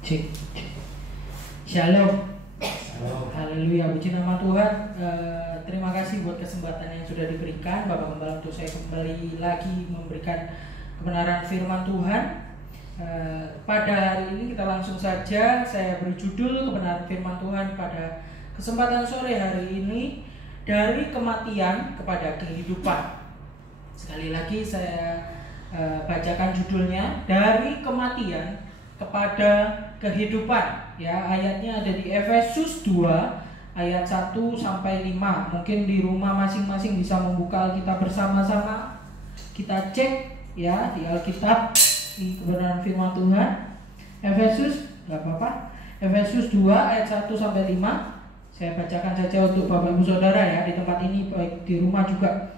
Cik. Shalom. Haleluya, puji nama Tuhan. Terima kasih buat kesempatan yang sudah diberikan Bapak Gembala untuk saya kembali lagi memberikan kebenaran firman Tuhan. Pada hari ini kita langsung saja saya beri judul kebenaran firman Tuhan pada kesempatan sore hari ini, dari kematian kepada kehidupan. Sekali lagi saya bacakan judulnya, dari kematian kepada kehidupan. Ya, ayatnya ada di Efesus 2 ayat 1 sampai 5. Mungkin di rumah masing-masing bisa membuka Alkitab bersama-sama. Kita cek ya di Alkitab, di kebenaran firman Tuhan. Efesus, enggak apa-apa. Efesus 2 ayat 1 sampai 5. Saya bacakan saja untuk Bapak Ibu Saudara ya di tempat ini, baik di rumah juga.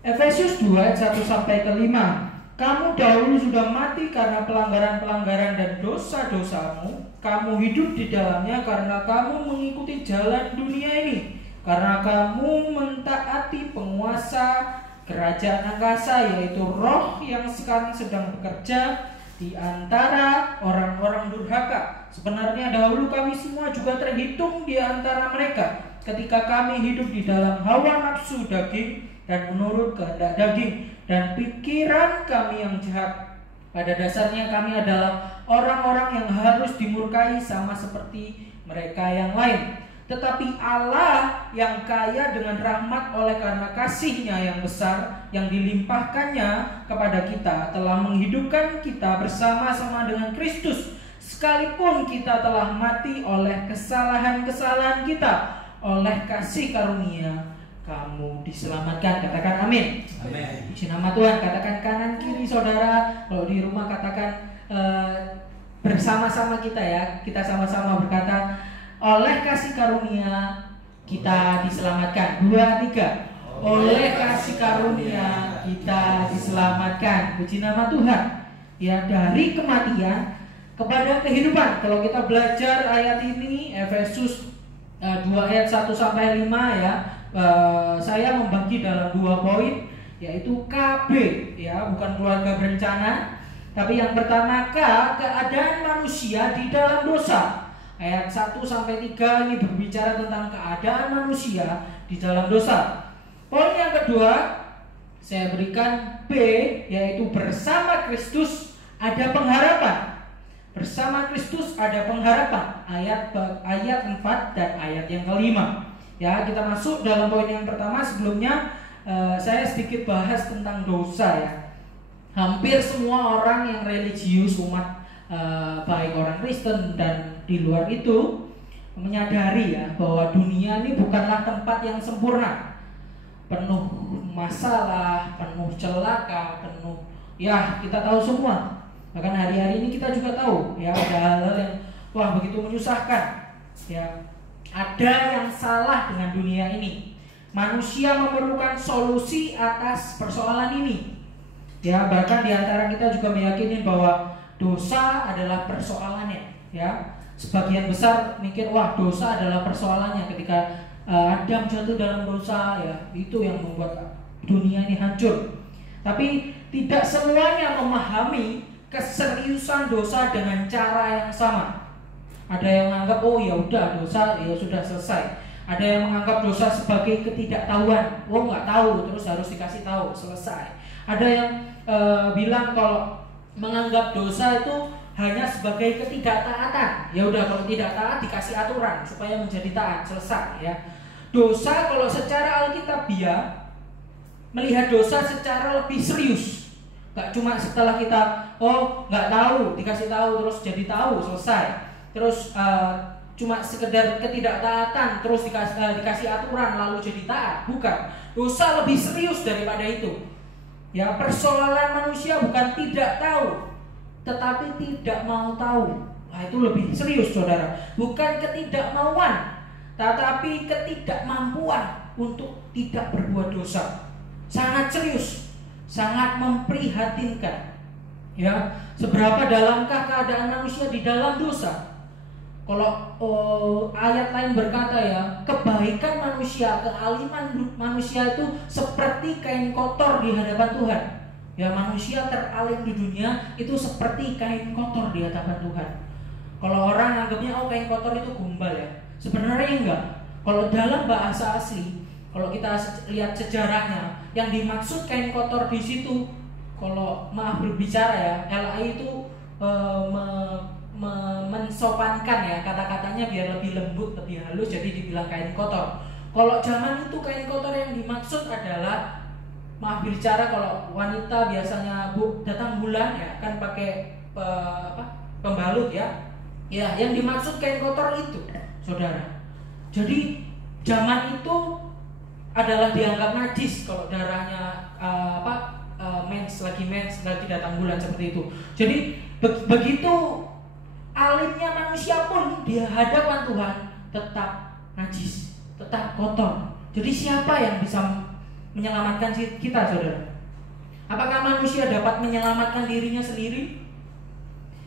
Efesus 2 ayat 1 sampai ke 5. Kamu dahulu sudah mati karena pelanggaran-pelanggaran dan dosa-dosamu. Kamu hidup di dalamnya karena kamu mengikuti jalan dunia ini. Karena kamu mentaati penguasa kerajaan angkasa, yaitu roh yang sekarang sedang bekerja di antara orang-orang durhaka. Sebenarnya dahulu kami semua juga terhitung di antara mereka, ketika kami hidup di dalam hawa nafsu daging dan menurut kehendak daging dan pikiran kami yang jahat. Pada dasarnya kami adalah orang-orang yang harus dimurkai sama seperti mereka yang lain. Tetapi Allah yang kaya dengan rahmat oleh karena kasih-Nya yang besar yang dilimpahkannya kepada kita, telah menghidupkan kita bersama-sama dengan Kristus, sekalipun kita telah mati oleh kesalahan-kesalahan kita. Oleh kasih karunia kamu diselamatkan. Katakan amin. Amin. Puji nama Tuhan. Katakan kanan kiri saudara. Kalau di rumah katakan bersama-sama kita ya. Kita sama-sama berkata, oleh kasih karunia kita diselamatkan. 2, 3. Oleh kasih karunia kita diselamatkan. Puji nama Tuhan. Ya, dari kematian kepada kehidupan. Kalau kita belajar ayat ini, Efesus 2 ayat 1 sampai 5 ya. Saya membagi dalam 2 poin, yaitu KB ya, bukan keluarga berencana. Tapi yang pertama K, keadaan manusia di dalam dosa. Ayat 1 sampai 3 ini berbicara tentang keadaan manusia di dalam dosa. Poin yang kedua saya berikan B, yaitu bersama Kristus ada pengharapan. Bersama Kristus ada pengharapan. Ayat 4 dan ayat yang kelima. Ya, kita masuk dalam poin yang pertama. Sebelumnya saya sedikit bahas tentang dosa ya. Hampir semua orang yang religius, umat baik orang Kristen dan di luar itu, menyadari ya bahwa dunia ini bukanlah tempat yang sempurna. Penuh masalah, penuh celaka, penuh ya, kita tahu semua. Bahkan hari-hari ini kita juga tahu ya, ada hal-hal yang wah begitu menyusahkan ya. Ada yang salah dengan dunia ini. Manusia memerlukan solusi atas persoalan ini. Ya, bahkan di antara kita juga meyakini bahwa dosa adalah persoalannya. Ya, sebagian besar mikir wah dosa adalah persoalannya. Ketika Adam jatuh dalam dosa, ya itu yang membuat dunia ini hancur. Tapi tidak semuanya memahami keseriusan dosa dengan cara yang sama. Ada yang menganggap oh ya udah dosa ya sudah selesai. Ada yang menganggap dosa sebagai ketidaktahuan. Oh nggak tahu terus harus dikasih tahu, selesai. Ada yang bilang kalau menganggap dosa itu hanya sebagai ketidaktaatan. Ya udah kalau tidak taat dikasih aturan supaya menjadi taat, selesai ya. Dosa kalau secara alkitabiah melihat dosa secara lebih serius. Gak cuma setelah kita oh nggak tahu dikasih tahu terus jadi tahu, selesai. Terus cuma sekedar ketidaktaatan terus dikasih aturan lalu jadi taat. Bukan. Dosa lebih serius daripada itu. Ya, persoalan manusia bukan tidak tahu, tetapi tidak mau tahu. Nah, itu lebih serius saudara. Bukan ketidakmauan, tetapi ketidakmampuan untuk tidak berbuat dosa. Sangat serius, sangat memprihatinkan. Ya, seberapa dalamkah keadaan manusia di dalam dosa? Kalau ayat lain berkata ya, kebaikan manusia, kealiman manusia itu seperti kain kotor di hadapan Tuhan. Ya, manusia teralim di dunia itu seperti kain kotor di hadapan Tuhan. Kalau orang anggapnya kain kotor itu gombal ya. Sebenarnya enggak. Kalau dalam bahasa asli, kalau kita lihat sejarahnya, yang dimaksud kain kotor di situ, kalau maaf berbicara ya, LAI itu mensopankan ya kata-katanya biar lebih lembut, lebih halus, jadi dibilang kain kotor. Kalau zaman itu kain kotor yang dimaksud adalah, maaf berbicara, kalau wanita biasanya datang bulan ya kan pakai pembalut ya. Ya, yang dimaksud kain kotor itu, saudara. Jadi zaman itu adalah dianggap najis kalau darahnya mens lagi datang bulan seperti itu. Jadi begitu alimnya manusia pun di hadapan Tuhan tetap najis, tetap kotor. Jadi siapa yang bisa menyelamatkan kita, saudara? Apakah manusia dapat menyelamatkan dirinya sendiri?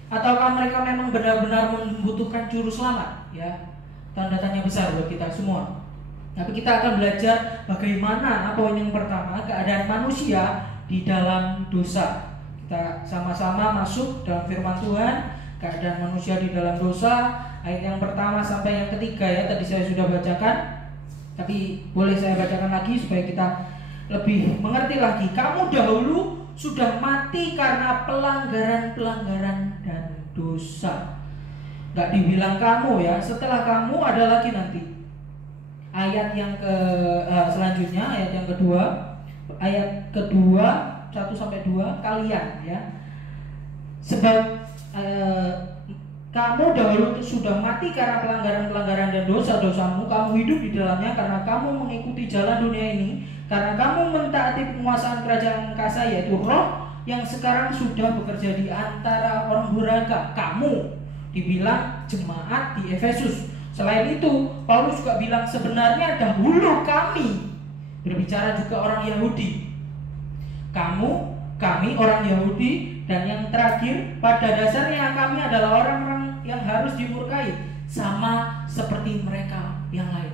Ataukah mereka memang benar-benar membutuhkan juru selamat? Ya, tanda tanya besar buat kita semua. Tapi kita akan belajar bagaimana poin yang pertama, keadaan manusia di dalam dosa. Kita sama-sama masuk dalam firman Tuhan, keadaan manusia di dalam dosa, ayat yang pertama sampai yang ketiga ya. Tadi saya sudah bacakan, tapi boleh saya bacakan lagi supaya kita lebih mengerti lagi. Kamu dahulu sudah mati karena pelanggaran-pelanggaran dan dosa. Gak dibilang kamu ya, setelah kamu ada lagi nanti. Ayat yang selanjutnya, ayat yang kedua, ayat kedua 1 sampai 2, kalian ya. Sebab kamu dahulu sudah mati karena pelanggaran-pelanggaran dan dosa-dosamu. Kamu hidup di dalamnya karena kamu mengikuti jalan dunia ini, karena kamu mentaati penguasaan kerajaan angkasa, yaitu roh yang sekarang sudah bekerja di antara orang durhaka. Kamu dibilang jemaat di Efesus. Selain itu, Paulus juga bilang sebenarnya dahulu kami, berbicara juga orang Yahudi. Kami orang Yahudi, dan yang terakhir pada dasarnya kami adalah orang-orang yang harus dimurkai, sama seperti mereka yang lain.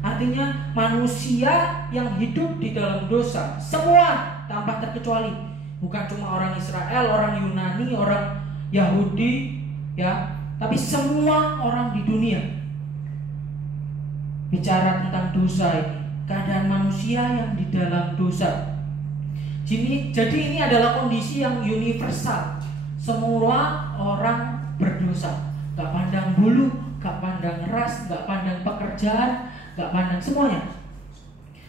Artinya manusia yang hidup di dalam dosa, semua tanpa terkecuali, bukan cuma orang Israel, orang Yunani, orang Yahudi ya, tapi semua orang di dunia. Bicara tentang dosa ini, keadaan manusia yang di dalam dosa. Jadi ini adalah kondisi yang universal. Semua orang berdosa. Gak pandang bulu, gak pandang ras, gak pandang pekerjaan, gak pandang semuanya.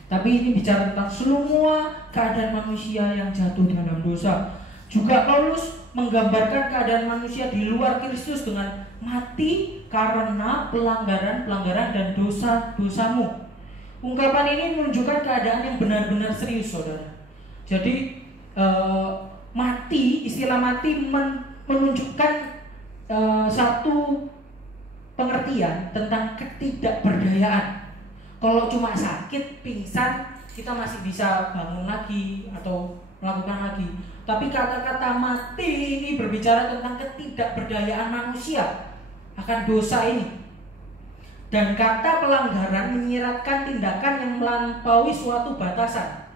Tapi ini bicara tentang semua keadaan manusia yang jatuh dalam dosa. Juga Paulus menggambarkan keadaan manusia di luar Kristus dengan mati karena pelanggaran-pelanggaran dan dosa-dosamu. Ungkapan ini menunjukkan keadaan yang benar-benar serius, saudara. Jadi mati, istilah mati menunjukkan satu pengertian tentang ketidakberdayaan. Kalau cuma sakit, pingsan, kita masih bisa bangun lagi atau melakukan lagi. Tapi kata-kata mati ini berbicara tentang ketidakberdayaan manusia akan dosa ini. Dan kata pelanggaran menyiratkan tindakan yang melampaui suatu batasan.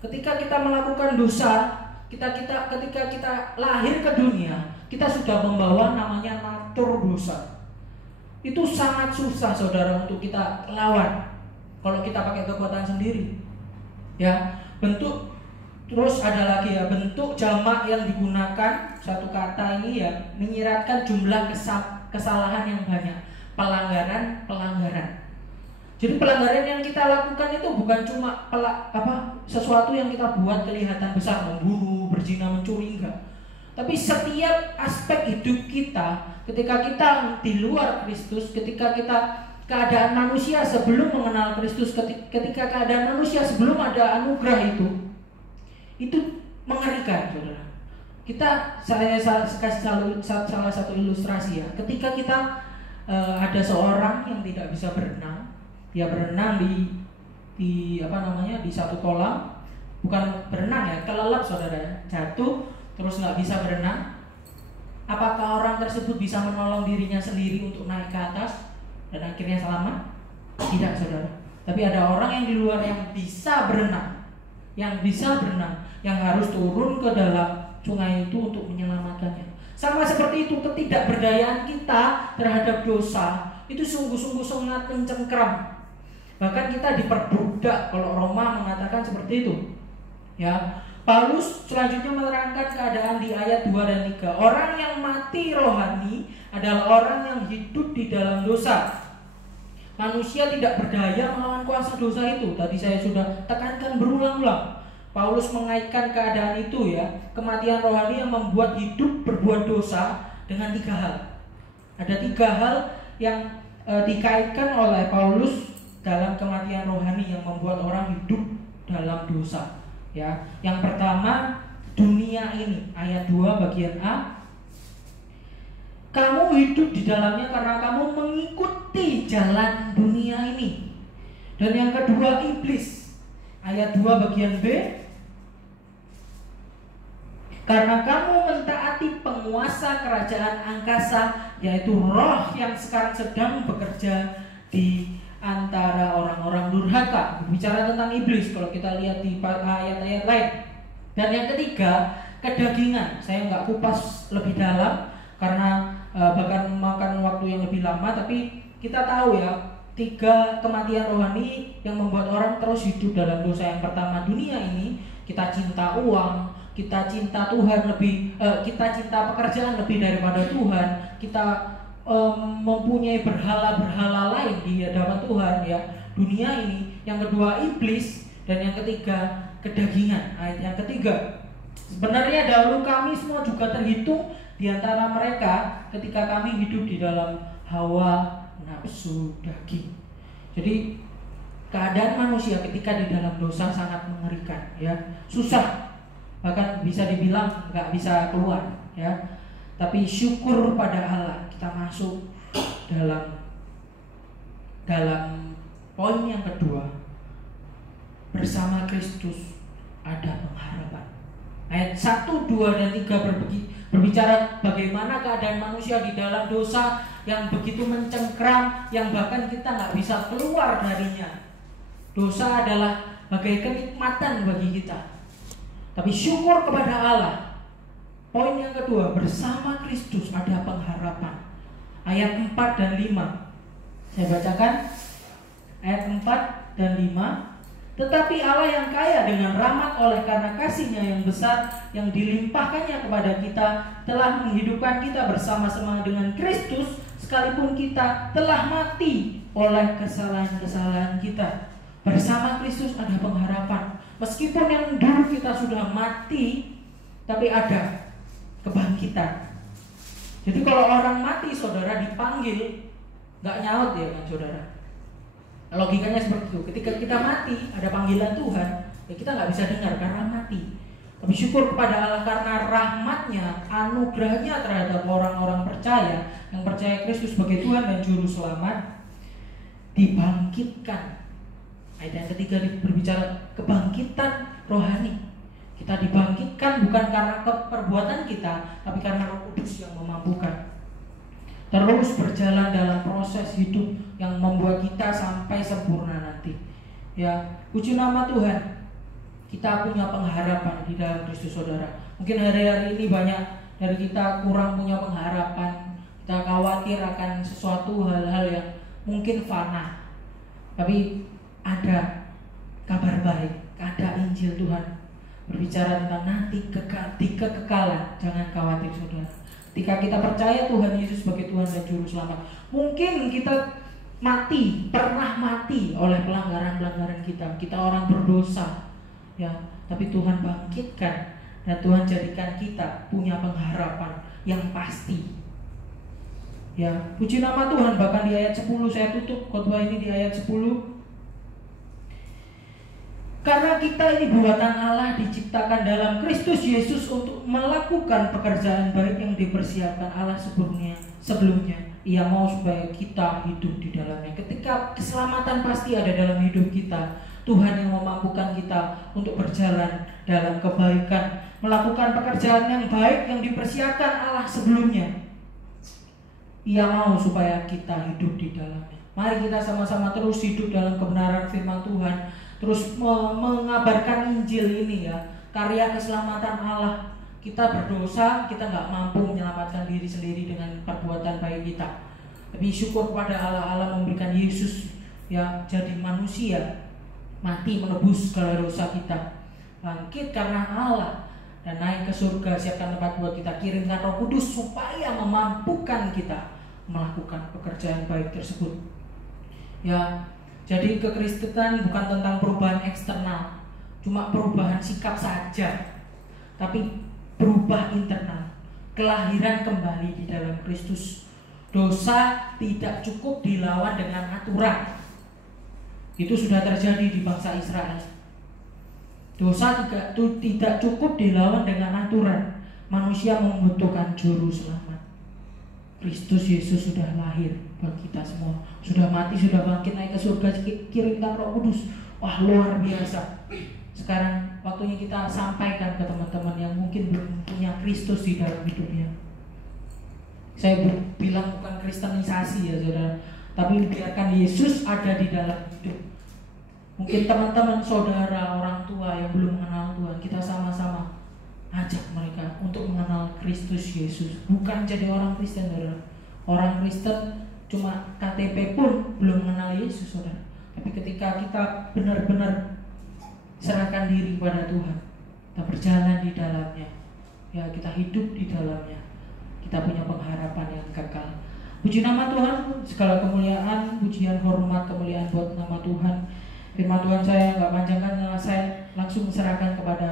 Ketika kita melakukan dosa, ketika kita lahir ke dunia, kita sudah membawa namanya natur dosa. Itu sangat susah, saudara, untuk kita lawan kalau kita pakai kekuatan sendiri. Ya, bentuk terus ada lagi ya, bentuk jamak yang digunakan satu kata ini ya menyiratkan jumlah kesalahan yang banyak, pelanggaran. Jadi pelanggaran yang kita lakukan itu bukan cuma sesuatu yang kita buat kelihatan besar, membunuh, berzina, mencuri, enggak. Tapi setiap aspek hidup kita, ketika kita di luar Kristus, ketika kita keadaan manusia sebelum mengenal Kristus, ketika keadaan manusia sebelum ada anugerah itu mengerikan, saudara. Saya kasih salah satu ilustrasi ya. Ketika kita ada seorang yang tidak bisa berenang, dia berenang di satu kolam, bukan berenang ya, kelelep, saudara ya, jatuh terus nggak bisa berenang. Apakah orang tersebut bisa menolong dirinya sendiri untuk naik ke atas dan akhirnya selamat? Tidak, saudara. Tapi ada orang yang di luar yang bisa berenang, yang harus turun ke dalam sungai itu untuk menyelamatkannya. Sama seperti itu, ketidakberdayaan kita terhadap dosa itu sungguh-sungguh sangat mencengkram. Bahkan kita diperbudak, kalau Roma mengatakan seperti itu. Ya, Paulus selanjutnya menerangkan keadaan di ayat 2 dan 3. Orang yang mati rohani adalah orang yang hidup di dalam dosa. Manusia tidak berdaya melawan kuasa dosa itu. Tadi saya sudah tekankan berulang-ulang. Paulus mengaitkan keadaan itu ya, kematian rohani yang membuat hidup berbuat dosa dengan 3 hal. Ada 3 hal yang dikaitkan oleh Paulus dalam kematian rohani yang membuat orang hidup dalam dosa. Ya, yang pertama dunia ini, ayat 2 bagian A. Kamu hidup di dalamnya karena kamu mengikuti jalan dunia ini. Dan yang kedua iblis, ayat 2 bagian B. Karena kamu mentaati penguasa kerajaan angkasa, yaitu roh yang sekarang sedang bekerja di antara orang-orang durhaka. Bicara tentang iblis kalau kita lihat di ayat-ayat lain. Dan yang ketiga, kedagingan. Saya nggak kupas lebih dalam karena bahkan memakan waktu yang lebih lama. Tapi kita tahu ya, 3 kematian rohani yang membuat orang terus hidup dalam dosa. Yang pertama dunia ini, kita cinta uang, kita cinta Tuhan lebih, kita cinta pekerjaan lebih daripada Tuhan, kita mempunyai berhala-berhala lain di hadapan Tuhan ya, dunia ini. Yang kedua iblis, dan yang ketiga kedagingan. Ayat yang ketiga, sebenarnya dahulu kami semua juga terhitung di antara mereka ketika kami hidup di dalam hawa nafsu daging. Jadi keadaan manusia ketika di dalam dosa sangat mengerikan ya, susah, bahkan bisa dibilang nggak bisa keluar ya. Tapi syukur pada Allah, kita masuk dalam poin yang kedua, bersama Kristus ada pengharapan. Ayat 1, 2, dan 3 berbicara bagaimana keadaan manusia di dalam dosa yang begitu mencengkram, yang bahkan kita nggak bisa keluar darinya. Dosa adalah bagai kenikmatan bagi kita, tapi syukur kepada Allah. Poin yang kedua, bersama Kristus ada pengharapan. Ayat 4 dan 5. Saya bacakan ayat 4 dan 5. Tetapi Allah yang kaya dengan rahmat oleh karena kasih-Nya yang besar yang dilimpahkannya kepada kita telah menghidupkan kita bersama-sama dengan Kristus, sekalipun kita telah mati oleh kesalahan-kesalahan kita. Bersama Kristus ada pengharapan. Meskipun yang dulu kita sudah mati, tapi ada kebangkitan. Jadi kalau orang mati, saudara, dipanggil nggak nyaut ya kan, saudara. Logikanya seperti itu. Ketika kita mati, ada panggilan Tuhan, ya kita nggak bisa dengar karena mati. Tapi syukur kepada Allah karena rahmat-Nya, anugerah-Nya terhadap orang-orang percaya yang percaya Kristus sebagai Tuhan dan Juru Selamat, dibangkitkan. Ayat yang ketiga berbicara kebangkitan rohani. Kita dibangkitkan bukan karena perbuatan kita, tapi karena Roh Kudus yang memampukan. Terus berjalan dalam proses hidup yang membuat kita sampai sempurna nanti. Ya, puji nama Tuhan. Kita punya pengharapan di dalam Kristus, saudara. Mungkin hari-hari ini banyak dari kita kurang punya pengharapan. Kita khawatir akan sesuatu hal-hal yang mungkin fana. Tapi ada kabar baik, ada Injil Tuhan berbicara tentang nanti kekekalan. Jangan khawatir, saudara. Ketika kita percaya Tuhan Yesus sebagai Tuhan dan Juru Selamat, mungkin kita pernah mati oleh pelanggaran-pelanggaran kita. Kita orang berdosa, ya. Tapi Tuhan bangkitkan dan Tuhan jadikan kita punya pengharapan yang pasti. Ya, puji nama Tuhan. Bahkan di ayat 10 saya tutup khotbah ini di ayat 10. Karena kita ini buatan Allah, diciptakan dalam Kristus Yesus untuk melakukan pekerjaan baik yang dipersiapkan Allah sebelumnya. Ia mau supaya kita hidup di dalamnya. Ketika keselamatan pasti ada dalam hidup kita, Tuhan yang memampukan kita untuk berjalan dalam kebaikan, melakukan pekerjaan yang baik yang dipersiapkan Allah sebelumnya. Ia mau supaya kita hidup di dalamnya. Mari kita sama-sama terus hidup dalam kebenaran firman Tuhan, terus mengabarkan Injil ini ya, karya keselamatan Allah. kita berdosa, kita nggak mampu menyelamatkan diri sendiri dengan perbuatan baik kita. Tapi syukur kepada Allah memberikan Yesus yang jadi manusia, mati menebus segala dosa kita, bangkit karena Allah dan naik ke surga, siapkan tempat buat kita, kirimkan Roh Kudus supaya memampukan kita melakukan pekerjaan baik tersebut. Ya, jadi kekristenan bukan tentang perubahan eksternal, cuma perubahan sikap saja, tapi berubah internal, kelahiran kembali di dalam Kristus. Dosa tidak cukup dilawan dengan aturan. Itu sudah terjadi di bangsa Israel. Dosa tidak cukup dilawan dengan aturan. Manusia membutuhkan juru selamat. Kristus Yesus sudah lahir bagi kita semua, sudah mati, sudah bangkit, naik ke surga, kirimkan Roh Kudus. Wah, luar biasa. Sekarang waktunya kita sampaikan ke teman-teman yang mungkin belum punya Kristus di dalam hidupnya. Saya bilang bukan kristenisasi ya saudara, tapi biarkan Yesus ada di dalam hidup. Mungkin teman-teman, saudara, orang tua yang belum mengenal Tuhan, kita sama-sama ajak mereka untuk mengenal Kristus Yesus. Bukan jadi orang Kristen, saudara. Orang Kristen cuma KTP pun belum mengenal Yesus, saudara. Tapi ketika kita benar-benar serahkan diri pada Tuhan, kita berjalan di dalamnya, ya kita hidup di dalamnya, kita punya pengharapan yang kekal. Puji nama Tuhan, segala kemuliaan, pujian, hormat, kemuliaan buat nama Tuhan. Firman Tuhan saya nggak panjangkan, saya langsung serahkan kepada